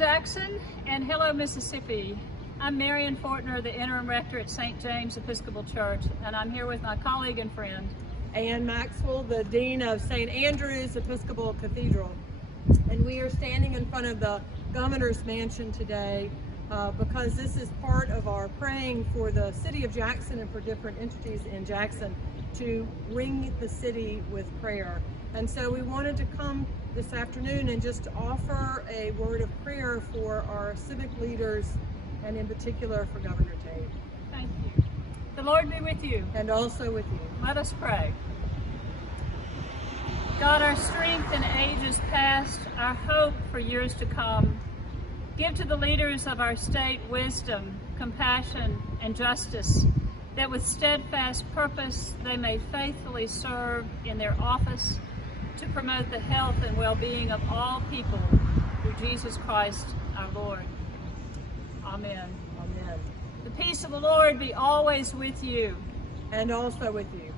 Jackson, and hello Mississippi. I'm Marion Fortner, the interim rector at St. James Episcopal Church, and I'm here with my colleague and friend, Ann Maxwell, the Dean of St. Andrew's Episcopal Cathedral. And we are standing in front of the Governor's Mansion today because this is part of our praying for the city of Jackson and for different entities in Jackson to ring the city with prayer. And so we wanted to come this afternoon and just offer a word of prayer for our civic leaders and in particular for Governor Tate. Thank you. The Lord be with you. And also with you. Let us pray. God, our strength in ages past, our hope for years to come, give to the leaders of our state wisdom, compassion, and justice, that with steadfast purpose they may faithfully serve in their office to promote the health and well-being of all people through Jesus Christ our Lord. Amen. Amen. The peace of the Lord be always with you. And also with you.